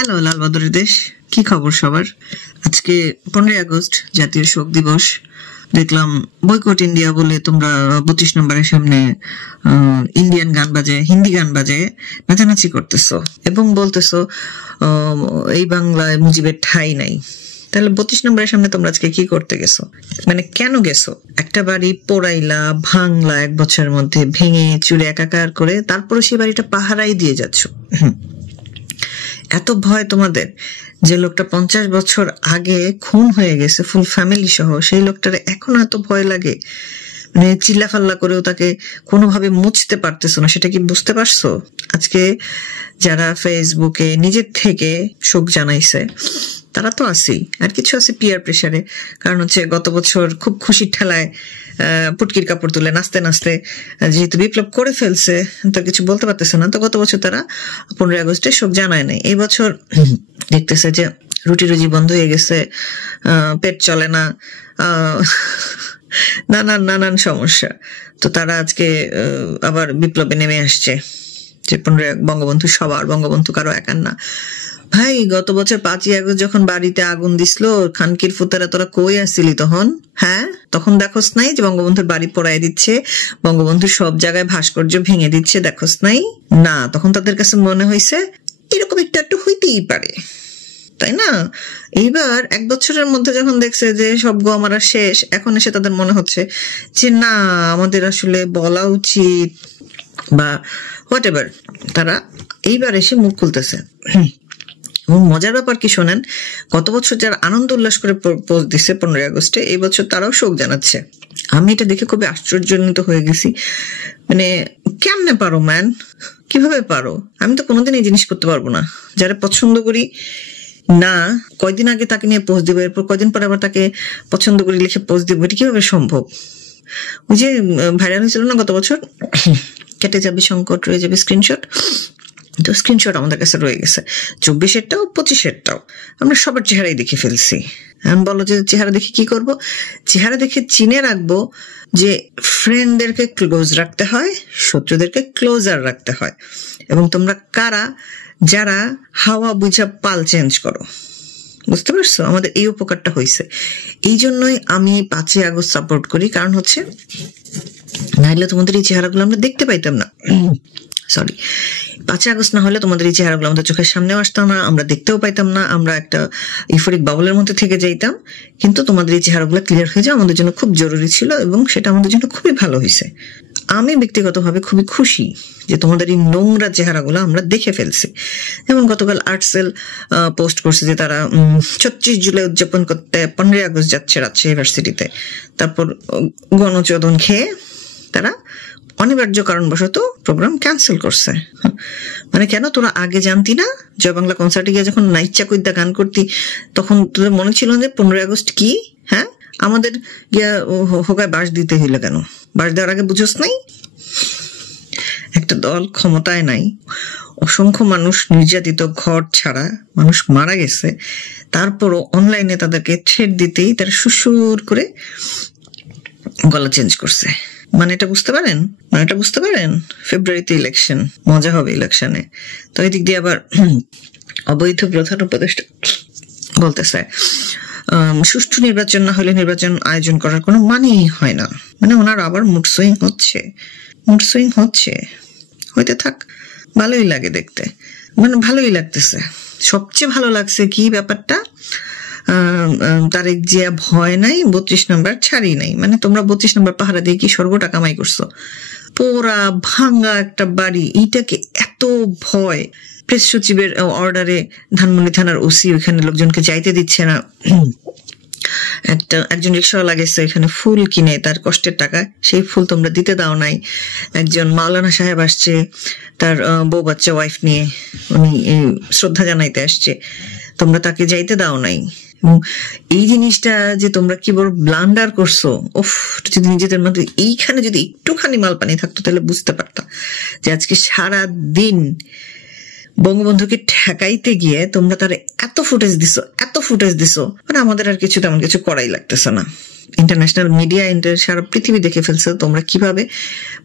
Hello লালবাদরের দেশ, কি খবর সবার? আজকে 15ই আগস্ট, জাতীয় শোক দিবস। দেখলাম বয়কট ইন্ডিয়া বলে তোমরা 25 নম্বরের সামনে ইন্ডিয়ান গান বাজে, হিন্দি গান বাজে নাচানাচি করতেছো এবং বলতেছো এই বাংলায় মুজিবের ঠাঁই নাই। তাহলে 25 নম্বরের সামনে তোমরা আজকে কি করতে গেছো? মানে কেন গেছো? একটা বাড়ি পোড়াইলা, ভাঙলা, 1 বছরের মধ্যে ভেঙে চুরে একাকার করে, তারপরে সেই বাড়িটা পাহারাই দিয়ে যাচ্ছ। এত ভয় তোমাদের যে লোকটা 50 বছর আগে খুন হয়ে গেছে ফুল ফ্যামিলি সহ, সেই লোকটার এখন এত ভয় লাগে? মানে চিল্লাফাল্লা করেও তাকে কোনোভাবে মুছতে পারতেছো না, সেটা কি বুঝতে পারছো? আজকে যারা ফেসবুকে নিজের থেকে শোক জানাইছে তারা তো আছেই, আর কিছু আছে পিয়ার প্রেসারে। কারণ হচ্ছে গত বছর খুব খুশির ঠেলায় পুটকির কাপড় তুলে নাচতে নাচতে যেহেতু বিপ্লব করে ফেলছে, তো কিছু বলতে পারতেছে না, তো গত বছর তারা 15ই আগস্টে শোক জানায় নাই। এই বছর দেখতেছে যে রুটি রুজি বন্ধ হয়ে গেছে, পেট চলে না, নানান সমস্যা, তো তারা আজকে আবার বিপ্লবে নেমে আসছে যে 15 বঙ্গবন্ধু সবার, বঙ্গবন্ধু কারো একার না। ভাই, গত বছর 5ই আগস্ট যখন বাড়িতে আগুন দিছিল খানকির ফুতারা, তোরা কই আসছিলি তখন? হ্যাঁ, তখন দেখোস নাই যে বঙ্গবন্ধুর বাড়ি পোড়াই দিচ্ছে, বঙ্গবন্ধুর সব জায়গায় ভাস্কর্য ভেঙে দিচ্ছে, দেখোস নাই? না, তখন তাদের কাছে মনে হয়েছে এরকম একটু হইতেই পারে, তাই না? এইবার 1 বছরের মধ্যে যখন দেখছে যে সব গো আমার শেষ, এখন এসে তাদের মনে হচ্ছে যে না, আমাদের আসলে বলা উচিত বা হোয়াট এভার, তারা এইবার এসে মুখ খুলতেছে। এবং মজার ব্যাপার কি শোনেন, গত বছর যারা আনন্দ উল্লাস করে পোস্ট দিচ্ছে 15ই আগস্টে, এই বছর তারাও শোক জানাচ্ছে। আমি এটা দেখে খুবই আশ্চর্যান্বিত হয়ে গেছি। মানে কেমনে পারো ম্যান, কিভাবে পারো? আমি তো কোনোদিন এই জিনিস করতে পারবো না। যারা পছন্দ করি না, কয়দিন আগে তাকে নিয়ে পোস্ট দিব, এরপর কয়দিন পর আবার তাকে পছন্দ করি লিখে পোস্ট দিব, এটা কিভাবে সম্ভব? ওই যে ভাইরাল হয়েছিল না গত বছর, কেটে যাবে সংকট, রয়ে যাবে স্ক্রিনশট, তো স্ক্রিনশট আমাদের কাছে রয়ে গেছে, 24-এরটাও 25-এরটাও। আমরা সবার চেহারাই দেখে ফেলছি। আমি বলো যে চেহারা দেখে কি করব? চেহারা দেখে চিনে রাখবো যে ফ্রেন্ডদেরকে ক্লোজ রাখতে হয়, শত্রুদেরকে ক্লোজার রাখতে হয়। এবং তোমরা কারা যারা হাওয়া বুঝা পাল চেঞ্জ করো, বুঝতে পারছো? আমাদের এই উপকারটা হয়েছে। এই জন্যই আমি 5ই আগস্ট সাপোর্ট করি, কারণ হচ্ছে নাহলে তোমাদের এই চেহারাগুলো আমরা দেখতে পাইতাম না। সরি, 5ই আগস্ট না হলে তোমাদের এই চেহারাগুলো আমাদের চোখের সামনেও আসতাম না, আমরা দেখতেও পাইতাম না, আমরা একটা ইউফোরিক বাবলের মধ্যে থেকে যাইতাম। কিন্তু তোমাদের এই চেহারাগুলো ক্লিয়ার হয়ে যাওয়া আমাদের জন্য খুব জরুরি ছিল এবং সেটা আমাদের জন্য খুবই ভালো হয়েছে। আমি ব্যক্তিগতভাবে খুবই খুশি যে তোমাদের এই নোংরা চেহারাগুলো আমরা দেখে ফেলছি। যেমন গতকাল আর্টসেল পোস্ট করছে যে তারা 26 জুলাই উদযাপন করতে 15ই আগস্ট যাচ্ছে রাজশাহী ইউনিভার্সিটিতে, তারপর গণচোদন খেয়ে তারা অনিবার্য কারণবশত প্রোগ্রাম ক্যান্সেল করছে। মানে কেন? তোরা আগে জানতি না? জয় বাংলা কনসার্টে গিয়ে যখন নাইচা কইদা গান করতি, তখন তোদের মনে ছিল যে 15ই আগস্ট কি? হ্যাঁ, আমাদের গিয়া হোকায় বাস দিতে হইলো কেন? বাস দেওয়ার আগে বুঝোস নাই? একটা দল ক্ষমতায় নাই, অসংখ্য মানুষ নির্যাতিত, ঘর ছাড়া মানুষ মারা গেছে, তারপরও অনলাইনে তাদেরকে থ্রেট দিতেই তারা সুসুর করে গলা চেঞ্জ করছে। মানে এটা বুঝতে পারেন? ফেব্রুয়ারিতে ইলেকশন, মজা হবে ইলেকশনে। তো এই দিক দিয়ে আবার অবৈধ প্রধান উপদেষ্টা বলতেছে সুষ্ঠু নির্বাচন না হলে নির্বাচন আয়োজন করার কোনো মানেই হয় না। মানে ওনার আবার মুড সুইং হচ্ছে, হইতে থাক, ভালোই লাগে দেখতে, মানে ভালোই লাগতেছে। সবচেয়ে ভালো লাগছে কি ব্যাপারটা, তারেক জিয়া ভয় নাই, 32 নম্বর ছাড়ি নাই। মানে তোমরা 32 নম্বর পাহারা দিয়ে কি স্বর্গটা কামাই করছো? পোড়া ভাঙ্গা একটা বাড়ি, এইটাকে এত ভয়! প্রেস সচিবের অর্ডারে ধানমন্ডি থানার ওসি ওইখানে লোকজনকে যাইতে দিচ্ছে না। একজন রিক্সাওয়ালা গেছে এখানে ফুল কিনে, তার কষ্টের টাকা, সেই ফুল তোমরা দিতে দাও নাই। একজন মাওলানা সাহেব আসছে তার বউ বাচ্চা ওয়াইফ নিয়ে, উনি শ্রদ্ধা জানাইতে আসছে, তোমরা তাকে যাইতে দাও নাই। এই জিনিসটা যে তোমরা কি বড় ব্লান্ডার করছো, যদি নিজেদের মধ্যে এইখানে যদি একটুখানি মাল পানি থাকতো তাহলে বুঝতে পারতাম যে আজকে সারা দিন বঙ্গবন্ধুকে ঠেকাইতে গিয়ে তোমরা তার এত ফুটেজ দিছো, মানে আমাদের আর কিছু তেমন কিছু করাই লাগতেছে না। ইন্টারন্যাশনাল মিডিয়া সারা পৃথিবী দেখে ফেলছে তোমরা কিভাবে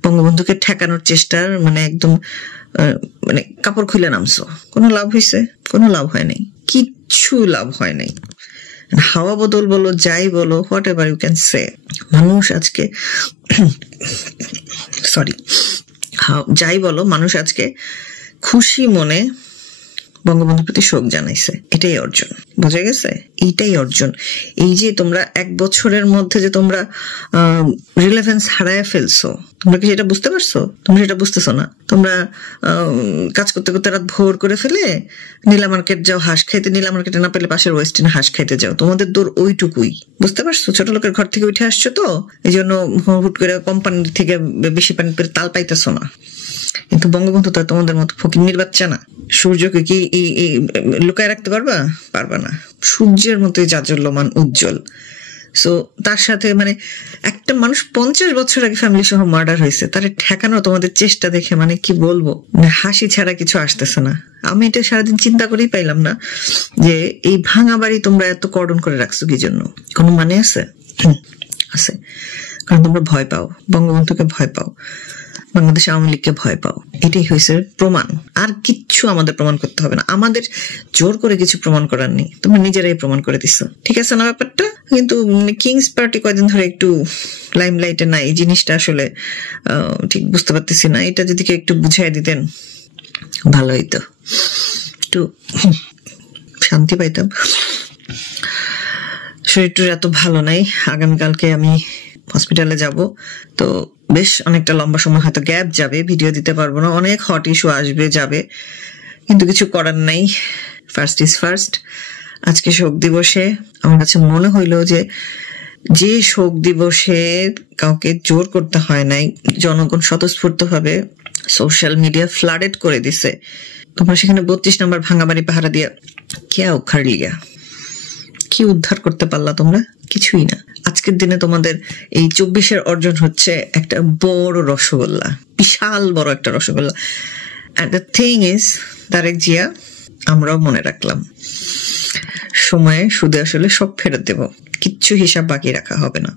বঙ্গবন্ধুকে ঠেকানোর চেষ্টার মানে একদম মানে কাপড় খুলে নামছো। কোনো লাভ হয়েছে? কোনো লাভ হয় নাই, কিচ্ছু লাভ হয় নাই। হাওয়া বদল বলো, যাই বলো, whatever you can say, মানুষ আজকে যাই বলো, মানুষ আজকে খুশি মনে বঙ্গবন্ধুর প্রতি শোক জানাইছে। এটাই অর্জন, বোঝা গেছে? এইটাই অর্জন। এই যে তোমরা 1 বছরের মধ্যে যে তোমরা রিলেভেন্স হারায় ফেলছো, তোমরা কি সেটা বুঝতে পারছো? তোমরা সেটা বুঝতেছো না। তোমরা কাজ করতে করতে রাত ভোর করে ফেলে নীলা মার্কেট যাও হাঁস খাইতে, নীলা মার্কেটে না পেলে পাশের ওয়েস্টিনে হাঁস খাইতে যাও। তোমাদের দৌড় ওইটুকুই, বুঝতে পারছো? ছোট লোকের ঘর থেকে উঠে আসছো তো, এই জন্য হুট করে কোম্পানির থেকে বেশি পানি পেরে তাল পাইতেছো না। কিন্তু বঙ্গবন্ধু তো তোমাদের মতো ফকিন্নির বাচ্চা না। সূর্যকে কি লুকায় রাখতে পারবা না। সূর্যের মতোই জাজ্বল্যমান, উজ্জ্বল। সো তার সাথে মানে একটা মানুষ 50 বছর আগে ফ্যামিলি সহ মার্ডার হয়েছে, তার ঠেকানো তোমাদের চেষ্টা দেখে মানে কি বলবো, হাসি ছাড়া কিছু আসতেছে না। আমি এটা সারাদিন চিন্তা করেই পাইলাম না যে এই ভাঙা বাড়ি তোমরা এত কর্ডন করে রাখছো কি জন্য? কোনো মানে আছে? আছে, কারণ তোমরা ভয় পাও, বঙ্গবন্ধুকে ভয় পাও, বাংলাদেশ আওয়ামী লীগকে ভয় পাও। এটাই হয়েছে প্রমাণ। আর কিচ্ছু আমাদের প্রমাণ করতে হবে না, আমাদের জোর করে কিছু প্রমাণ করার নেই, তোমরা নিজেরাই প্রমাণ করে দিচ্ছ। ঠিক আছে না ব্যাপারটা? কিন্তু কিংস পার্টি কয়দিন ধরে একটু লাইমলাইটে নাই, এই জিনিসটা আসলে ঠিক বুঝতে পারতেছি না। এটা যদি কেউ একটু বুঝাই দিতেন ভালো হইতো, একটু শান্তি পাইতাম। শরীরটা এত ভালো নাই, আগামীকালকে আমি হসপিটালে যাব, তো বেশ অনেকটা লম্বা সময় হয়তো গ্যাপ যাবে, ভিডিও দিতে পারবো না, অনেক হট ইস্যু আসবে যাবে, কিন্তু কিছু করার নাই। First is first. আজকে শোক দিবসে আমার কাছে মনে হইলো যে শোক দিবসে কাউকে জোর করতে হয় নাই, জনগণ স্বতঃস্ফূর্ত ভাবে সোশ্যাল মিডিয়া ফ্লাডেড করে দিছে। তোমরা সেখানে 32 নম্বর ভাঙা বাড়ি পাহারা দিয়া কে উখাড় লিয়া কি উদ্ধার করতে পারলা তোমরা? কিছুই না। আজকের দিনে তোমাদের এই 24-এর অর্জন হচ্ছে একটা বড় রসগোল্লা, বিশাল বড় একটা rasgulla. And the thing is, Tarique Zia, আমরাও মনে রাখলাম, সময়ে সুদে আসলে সব ফেরত দেব, কিচ্ছু হিসাব বাকি রাখা হবে না।